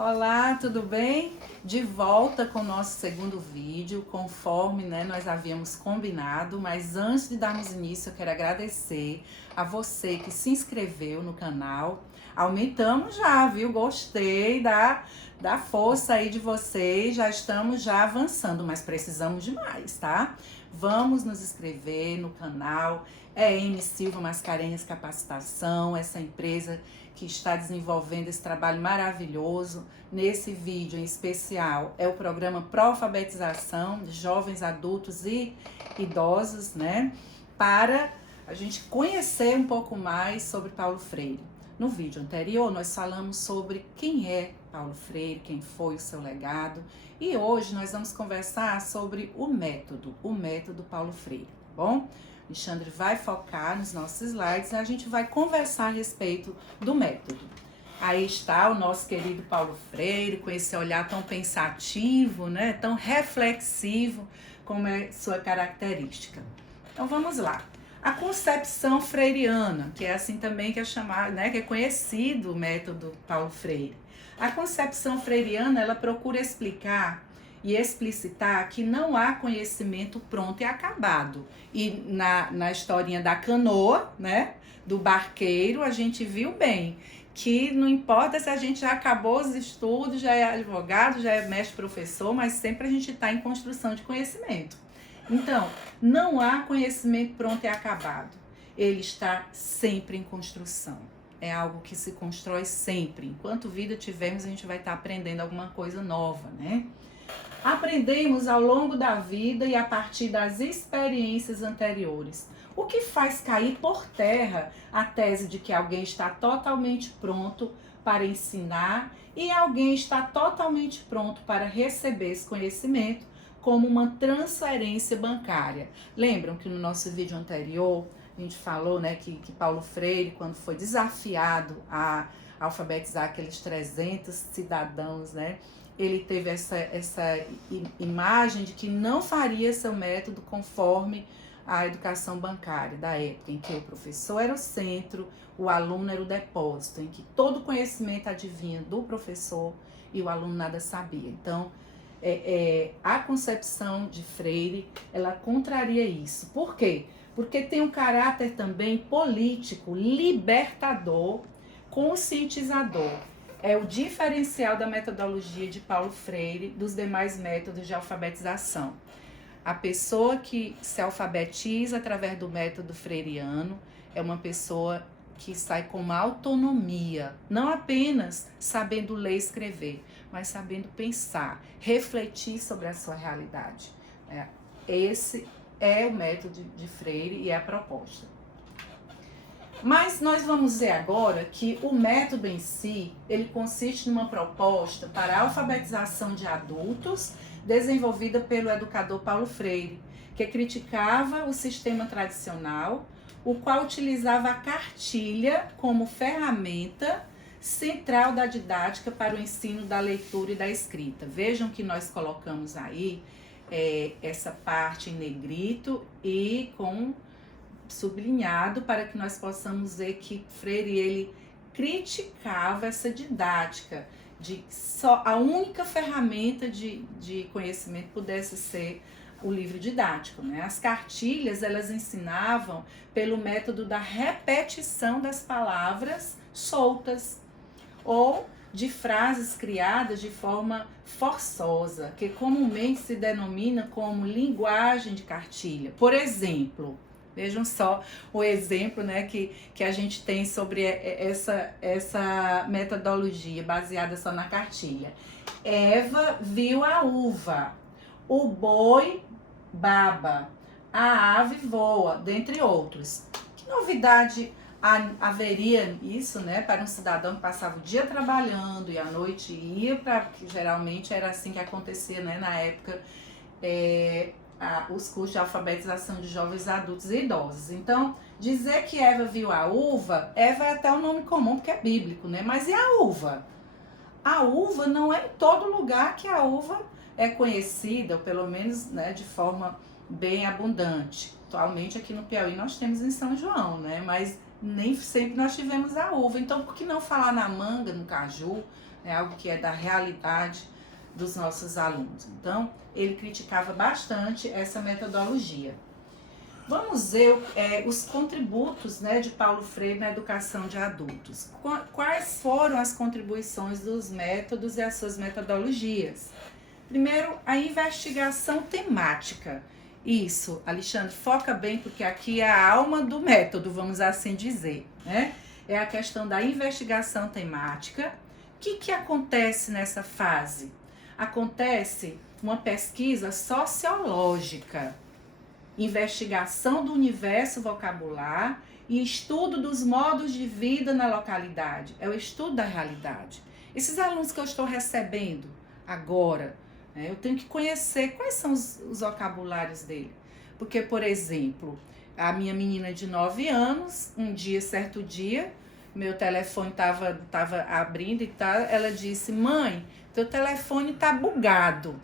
Olá, tudo bem? De volta com o nosso segundo vídeo, conforme nós havíamos combinado, mas antes de darmos início, eu quero agradecer a você que se inscreveu no canal. Aumentamos já, viu? Gostei da força aí de vocês, já estamos já avançando, mas precisamos de mais, tá? Vamos nos inscrever no canal, M Silva Mascarenhas Capacitação, essa empresa que está desenvolvendo esse trabalho maravilhoso. Nesse vídeo em especial é o programa Pró-Alfabetização de jovens, adultos e idosos, né? Para a gente conhecer um pouco mais sobre Paulo Freire. No vídeo anterior nós falamos sobre quem é Paulo Freire, quem foi o seu legado, e hoje nós vamos conversar sobre o método Paulo Freire, tá bom? Alexandre vai focar nos nossos slides e a gente vai conversar a respeito do método. Aí está o nosso querido Paulo Freire, com esse olhar tão pensativo, né, tão reflexivo, como é sua característica. Então vamos lá. A concepção freiriana, que é assim também que é chamado, né, que é conhecido o método Paulo Freire. A concepção freiriana, ela procura explicar e explicitar que não há conhecimento pronto e acabado. E na historinha da canoa, né, do barqueiro, a gente viu bem que não importa se a gente já acabou os estudos, já é advogado, já é mestre professor, mas sempre a gente está em construção de conhecimento. Então, não há conhecimento pronto e acabado. Ele está sempre em construção. É algo que se constrói sempre. Enquanto vida tivermos, a gente vai estar aprendendo alguma coisa nova, né? Aprendemos ao longo da vida e a partir das experiências anteriores. O que faz cair por terra a tese de que alguém está totalmente pronto para ensinar e alguém está totalmente pronto para receber esse conhecimento como uma transferência bancária. Lembram que no nosso vídeo anterior a gente falou, né, que Paulo Freire, quando foi desafiado a alfabetizar aqueles 300 cidadãos, né, ele teve essa imagem de que não faria seu método conforme a educação bancária da época, em que o professor era o centro, o aluno era o depósito, em que todo conhecimento advinha do professor e o aluno nada sabia. Então, a concepção de Freire, ela contraria isso. Por quê? Porque tem um caráter também político, libertador, conscientizador. É o diferencial da metodologia de Paulo Freire dos demais métodos de alfabetização. A pessoa que se alfabetiza através do método freiriano é uma pessoa que sai com uma autonomia, não apenas sabendo ler e escrever, mas sabendo pensar, refletir sobre a sua realidade. Esse é o método de Freire e é a proposta. Mas nós vamos ver agora que o método em si, ele consiste numa proposta para a alfabetização de adultos desenvolvida pelo educador Paulo Freire, que criticava o sistema tradicional, o qual utilizava a cartilha como ferramenta central da didática para o ensino da leitura e da escrita. Vejam que nós colocamos aí essa parte em negrito e com sublinhado para que nós possamos ver que Freire, ele criticava essa didática de só a única ferramenta de conhecimento pudesse ser o livro didático, né? As cartilhas, elas ensinavam pelo método da repetição das palavras soltas ou de frases criadas de forma forçosa, que comumente se denomina como linguagem de cartilha. Por exemplo, vejam só o exemplo, né, que a gente tem sobre essa metodologia baseada só na cartilha. Eva viu a uva, o boi baba, a ave voa, dentre outros. Que novidade haveria isso, né, para um cidadão que passava o dia trabalhando e à noite ia para, que geralmente era assim que acontecia, né, na época, os cursos de alfabetização de jovens, adultos e idosos. Então, dizer que Eva viu a uva, Eva é até um nome comum porque é bíblico, né? Mas e a uva? A uva não é em todo lugar que a uva é conhecida, ou pelo menos, né, de forma bem abundante. Atualmente aqui no Piauí nós temos em São João, né? Mas nem sempre nós tivemos a uva. Então, por que não falar na manga, no caju? É algo que é da realidade dos nossos alunos. Então, ele criticava bastante essa metodologia. Vamos ver os contributos, né, de Paulo Freire na educação de adultos. Quais foram as contribuições dos métodos e as suas metodologias? Primeiro, a investigação temática. Isso, Alexandre, foca bem, porque aqui é a alma do método, vamos assim dizer, né? É a questão da investigação temática. O que acontece nessa fase? Acontece uma pesquisa sociológica, investigação do universo vocabular e estudo dos modos de vida na localidade. É o estudo da realidade. Esses alunos que eu estou recebendo agora, eu tenho que conhecer quais são os vocabulários dele. Porque, por exemplo, a minha menina de 9 anos, certo dia, meu telefone tava abrindo e tal, ela disse: mãe, teu telefone tá bugado.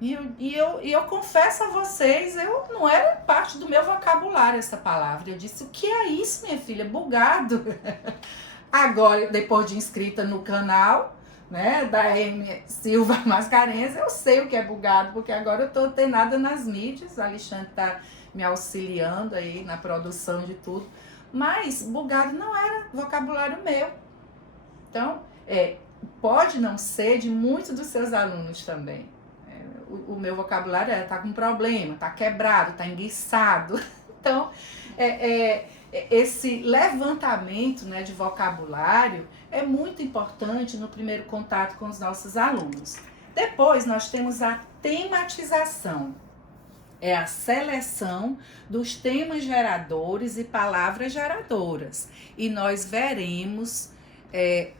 E eu confesso a vocês, eu não era parte do meu vocabulário essa palavra. Eu disse: o que é isso, minha filha? Bugado. Agora, depois de inscrita no canal, né, da M. Silva Mascarenhas, eu sei o que é bugado, porque agora eu estou antenada nas mídias, o Alexandre está me auxiliando aí na produção de tudo, mas bugado não era vocabulário meu. Então, pode não ser de muitos dos seus alunos também. O meu vocabulário está com problema, está quebrado, está enguiçado. Então, esse levantamento, né, de vocabulário é muito importante no primeiro contato com os nossos alunos. Depois nós temos a tematização. É a seleção dos temas geradores e palavras geradoras. E nós veremos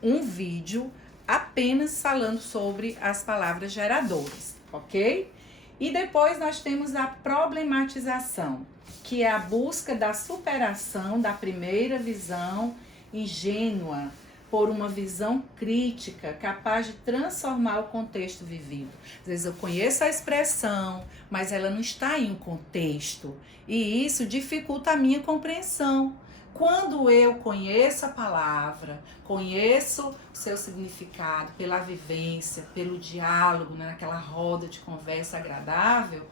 um vídeo apenas falando sobre as palavras geradoras, ok? E depois nós temos a problematização, que é a busca da superação da primeira visão ingênua por uma visão crítica, capaz de transformar o contexto vivido. Às vezes eu conheço a expressão, mas ela não está em um contexto, e isso dificulta a minha compreensão. Quando eu conheço a palavra, conheço o seu significado pela vivência, pelo diálogo, né, naquela roda de conversa agradável,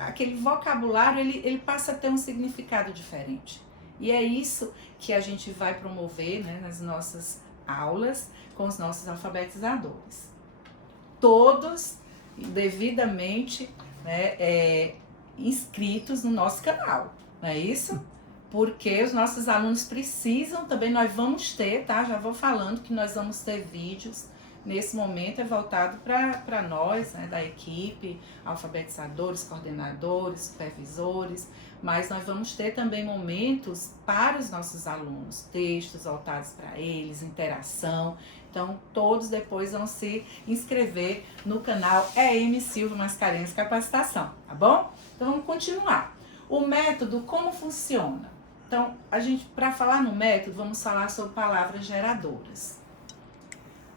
aquele vocabulário ele passa a ter um significado diferente. E é isso que a gente vai promover, né, nas nossas aulas com os nossos alfabetizadores. Todos devidamente, né, inscritos no nosso canal, não é isso? Porque os nossos alunos precisam também, nós vamos ter, tá? Já vou falando que nós vamos ter vídeos. Nesse momento é voltado para nós, né, da equipe, alfabetizadores, coordenadores, supervisores, mas nós vamos ter também momentos para os nossos alunos, textos voltados para eles, interação. Então, todos depois vão se inscrever no canal M. Silva Mascarenhas Capacitação, tá bom? Então, vamos continuar. O método, como funciona? Então, para falar no método, vamos falar sobre palavras geradoras.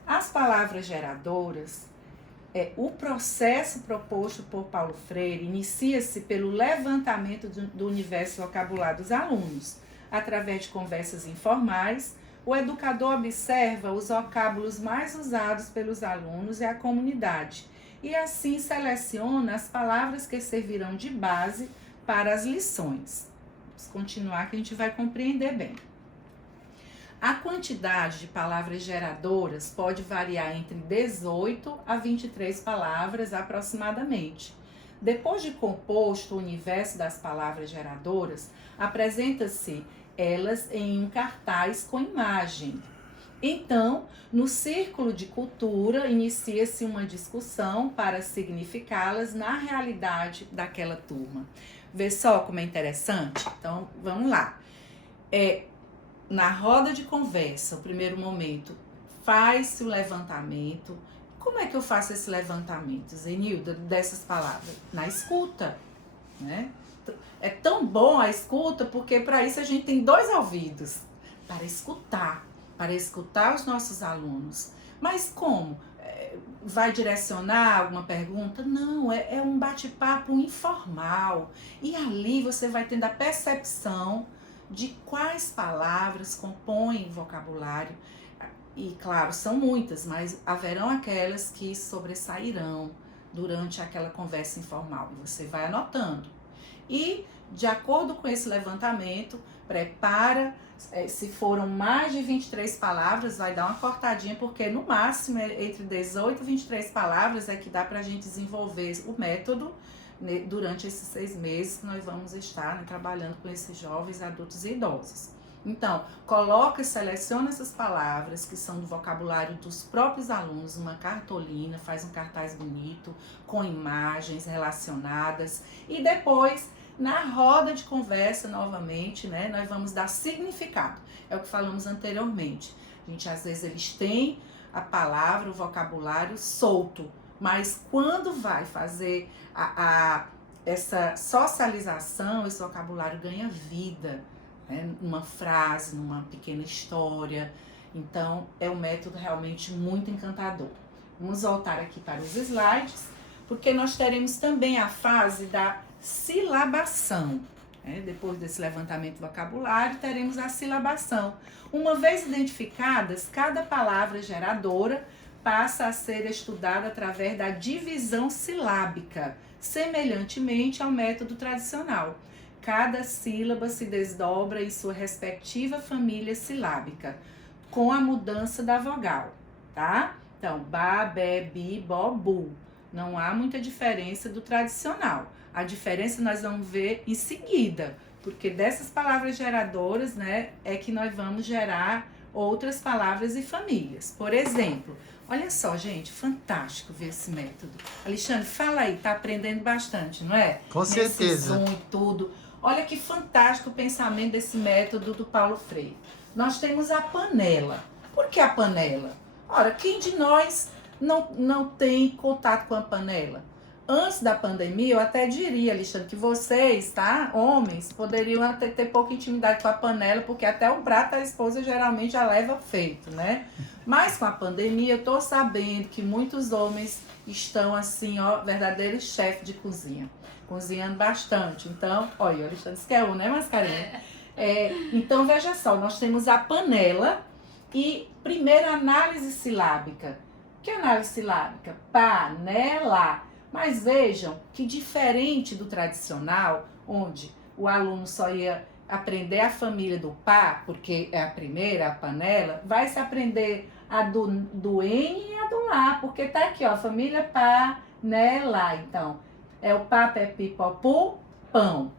As palavras geradoras, o processo proposto por Paulo Freire inicia-se pelo levantamento do universo vocabular dos alunos. Através de conversas informais, o educador observa os vocábulos mais usados pelos alunos e a comunidade, e assim seleciona as palavras que servirão de base para as lições. Vamos continuar que a gente vai compreender bem. A quantidade de palavras geradoras pode variar entre 18 a 23 palavras aproximadamente. Depois de composto o universo das palavras geradoras, apresenta-se elas em um cartaz com imagem. Então, no círculo de cultura, inicia-se uma discussão para significá-las na realidade daquela turma. Vê só como é interessante? Então, vamos lá. Na roda de conversa, o primeiro momento, faz-se o levantamento. Como é que eu faço esse levantamento, Zenilda, dessas palavras? Na escuta, né? É tão bom a escuta, porque para isso a gente tem 2 ouvidos, para escutar os nossos alunos. Mas como? Vai direcionar alguma pergunta? Não, é um bate-papo informal. E ali você vai tendo a percepção de quais palavras compõem o vocabulário. E claro, são muitas, mas haverão aquelas que sobressairão durante aquela conversa informal. E você vai anotando. E, de acordo com esse levantamento, prepara, se foram mais de 23 palavras, vai dar uma cortadinha, porque no máximo entre 18 e 23 palavras é que dá pra gente desenvolver o método, né, durante esses 6 meses que nós vamos estar, né, trabalhando com esses jovens, adultos e idosos. Então, coloca e seleciona essas palavras que são do vocabulário dos próprios alunos, uma cartolina, faz um cartaz bonito, com imagens relacionadas, e depois, na roda de conversa, novamente, né, nós vamos dar significado. É o que falamos anteriormente. A gente, às vezes, eles têm a palavra, o vocabulário solto, mas quando vai fazer essa socialização, esse vocabulário ganha vida, né, numa frase, numa pequena história. Então, é um método realmente muito encantador. Vamos voltar aqui para os slides, porque nós teremos também a fase da silabação. Né? Depois desse levantamento do vocabulário, teremos a silabação. Uma vez identificadas, cada palavra geradora passa a ser estudada através da divisão silábica, semelhantemente ao método tradicional. Cada sílaba se desdobra em sua respectiva família silábica, com a mudança da vogal, tá? Então, ba, be, bi, bo, bu. Não há muita diferença do tradicional. A diferença nós vamos ver em seguida, porque dessas palavras geradoras, né, é que nós vamos gerar outras palavras e famílias. Por exemplo, olha só, gente, fantástico ver esse método. Alexandre, fala aí, tá aprendendo bastante, não é? Com certeza. Zoom e tudo. Olha que fantástico o pensamento desse método do Paulo Freire. Nós temos a panela. Por que a panela? Ora, quem de nós não tem contato com a panela? Antes da pandemia, eu até diria, Alexandre, que vocês, tá, homens, poderiam até ter pouca intimidade com a panela, porque até o prato a esposa geralmente já leva feito, né? Mas com a pandemia, eu tô sabendo que muitos homens estão assim, ó, verdadeiros chefes de cozinha, cozinhando bastante. Então, olha, o Alexandre disse que é um, né, Mascarinha? Então, veja só, nós temos a panela e primeira análise silábica. Que análise silábica? Panela. Mas vejam que diferente do tradicional, onde o aluno só ia aprender a família do pá, porque é a primeira, a panela, vai se aprender a do N e a do Lá, porque tá aqui, ó, a família panela. Então, é o pá, pé, pi, pó, pu, pão.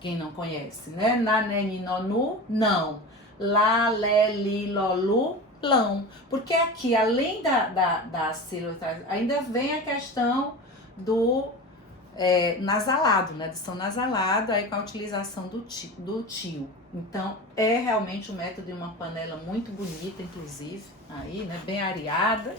Quem não conhece, né? Na, né, ni, no, nu, não. Lá, lé, li, lo, lu, plão. Porque aqui, além da sílaba, ainda vem a questão do nasalado, né? Do som nasalado, aí com a utilização do tio. Então, é realmente um método de uma panela muito bonita, inclusive, aí, né? Bem areada.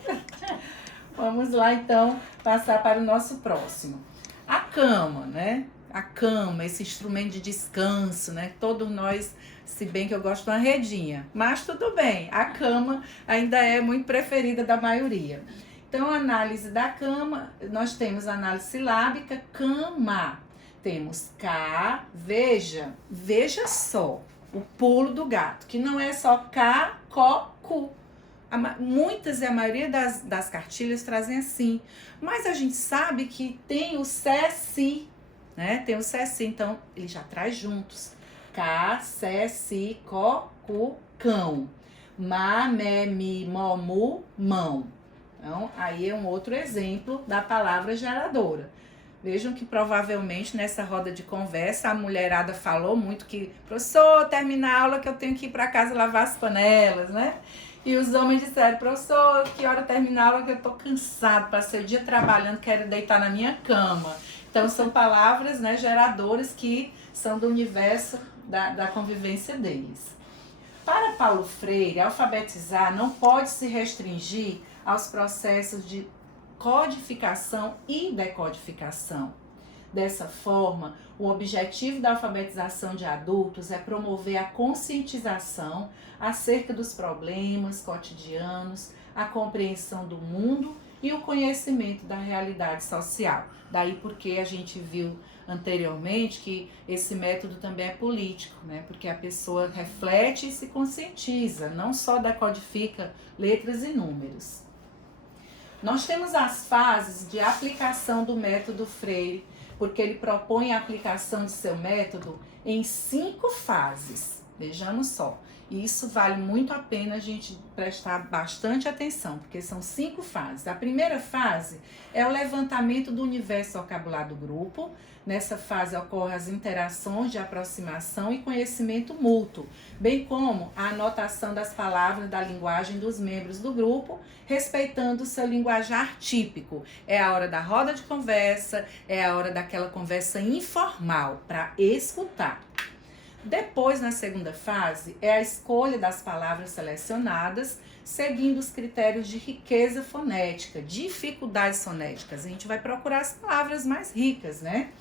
Vamos lá, então, passar para o nosso próximo. A cama, né? A cama, esse instrumento de descanso, né? Todos nós, se bem que eu gosto de uma redinha, mas tudo bem, a cama ainda é muito preferida da maioria. Então, a análise da cama, nós temos a análise silábica, cama. Temos cá, veja só, o pulo do gato, que não é só cá, có, cu. Muitas e a maioria das cartilhas trazem assim, mas a gente sabe que tem o sé, si, né? Tem o sé, si, então ele já traz juntos. Cá, sé, si, có, cu, cão. Má, mé, mi, mó, mu, mão. Então, aí é um outro exemplo da palavra geradora. Vejam que provavelmente nessa roda de conversa a mulherada falou muito que, professor, termina a aula que eu tenho que ir para casa lavar as panelas, né? E os homens disseram, professor, que hora termina a aula que eu tô cansado, passei o dia trabalhando, quero deitar na minha cama. Então são palavras, né, geradoras que são do universo da convivência deles. Para Paulo Freire, alfabetizar não pode se restringir aos processos de codificação e decodificação. Dessa forma, o objetivo da alfabetização de adultos é promover a conscientização acerca dos problemas cotidianos, a compreensão do mundo e o conhecimento da realidade social. Daí porque a gente viu anteriormente que esse método também é político, né? Porque a pessoa reflete e se conscientiza, não só decodifica letras e números. Nós temos as fases de aplicação do método Freire, porque ele propõe a aplicação de seu método em 5 fases. Vejamos só. E isso vale muito a pena a gente prestar bastante atenção, porque são 5 fases. A primeira fase é o levantamento do universo vocabular do grupo. Nessa fase ocorrem as interações de aproximação e conhecimento mútuo, bem como a anotação das palavras da linguagem dos membros do grupo, respeitando o seu linguajar típico. É a hora da roda de conversa, é a hora daquela conversa informal, para escutar. Depois, na segunda fase, é a escolha das palavras selecionadas, seguindo os critérios de riqueza fonética, dificuldades fonéticas. A gente vai procurar as palavras mais ricas, né?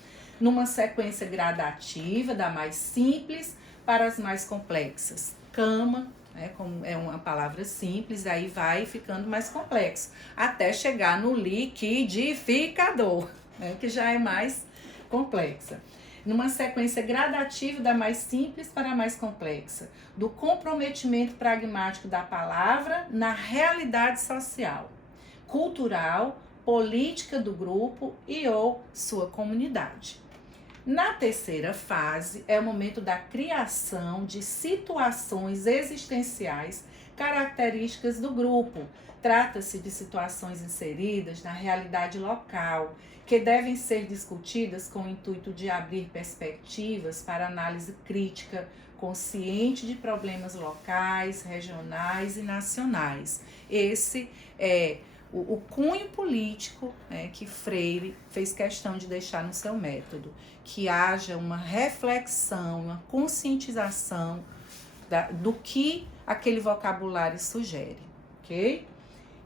Numa sequência gradativa, da mais simples para as mais complexas. Cama, né, como é uma palavra simples, aí vai ficando mais complexo, até chegar no liquidificador, né, que já é mais complexa. Numa sequência gradativa da mais simples para a mais complexa, do comprometimento pragmático da palavra na realidade social, cultural, política do grupo e ou sua comunidade. Na terceira fase é o momento da criação de situações existenciais características do grupo. Trata-se de situações inseridas na realidade local, que devem ser discutidas com o intuito de abrir perspectivas para análise crítica, consciente de problemas locais, regionais e nacionais. Esse é o cunho político, né, que Freire fez questão de deixar no seu método, que haja uma reflexão, uma conscientização do que aquele vocabulário sugere, ok?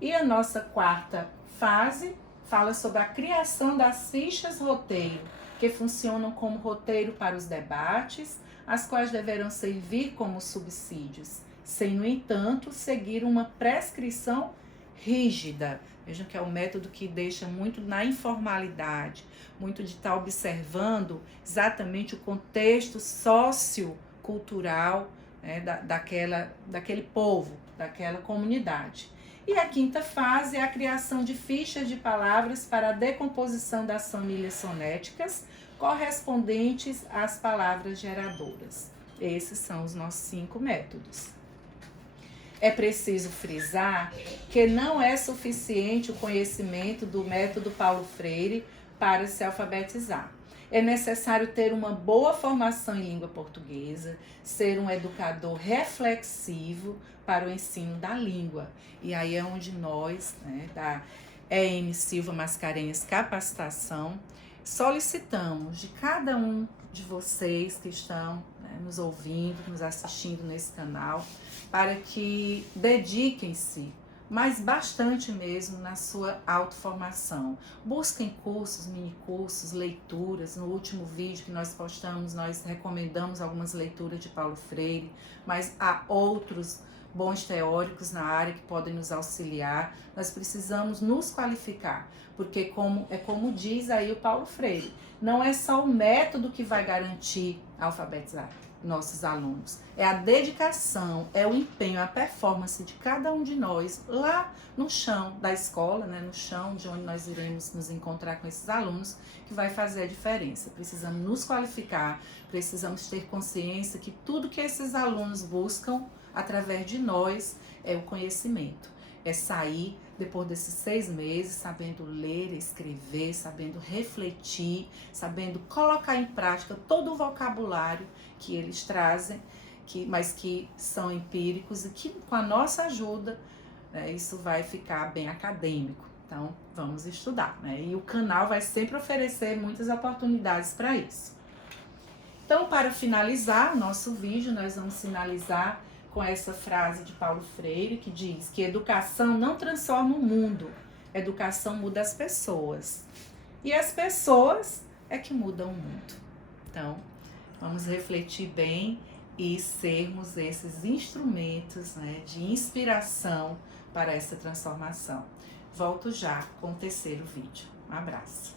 E a nossa quarta fase fala sobre a criação das fichas roteiro, que funcionam como roteiro para os debates, as quais deverão servir como subsídios, sem, no entanto, seguir uma prescrição rígida. Vejam que é um método que deixa muito na informalidade, muito de estar observando exatamente o contexto sociocultural, né, daquele povo, daquela comunidade. E a quinta fase é a criação de fichas de palavras para a decomposição das famílias fonéticas correspondentes às palavras geradoras. Esses são os nossos 5 métodos. É preciso frisar que não é suficiente o conhecimento do método Paulo Freire para se alfabetizar. É necessário ter uma boa formação em língua portuguesa, ser um educador reflexivo para o ensino da língua. E aí é onde nós, né, da EM Silva Mascarenhas Capacitação, solicitamos de cada um de vocês que estão, né, nos ouvindo, nos assistindo nesse canal, para que dediquem-se, mas bastante mesmo, na sua autoformação. Busquem cursos, minicursos, leituras. No último vídeo que nós postamos, nós recomendamos algumas leituras de Paulo Freire, mas há outros bons teóricos na área que podem nos auxiliar. Nós precisamos nos qualificar, porque como diz aí o Paulo Freire, não é só o método que vai garantir alfabetizar nossos alunos, é a dedicação, é o empenho, a performance de cada um de nós lá no chão da escola, né, no chão de onde nós iremos nos encontrar com esses alunos, que vai fazer a diferença. Precisamos nos qualificar, precisamos ter consciência que tudo que esses alunos buscam através de nós é o conhecimento, é sair depois desses 6 meses sabendo ler, escrever, sabendo refletir, sabendo colocar em prática todo o vocabulário que eles trazem, mas que são empíricos e que com a nossa ajuda, né, isso vai ficar bem acadêmico. Então, vamos estudar, né? E o canal vai sempre oferecer muitas oportunidades para isso. Então, para finalizar o nosso vídeo, nós vamos finalizar com essa frase de Paulo Freire, que diz que educação não transforma o mundo, educação muda as pessoas. E as pessoas é que mudam o mundo. Então, vamos refletir bem e sermos esses instrumentos, né, de inspiração para essa transformação. Volto já com o terceiro vídeo. Um abraço.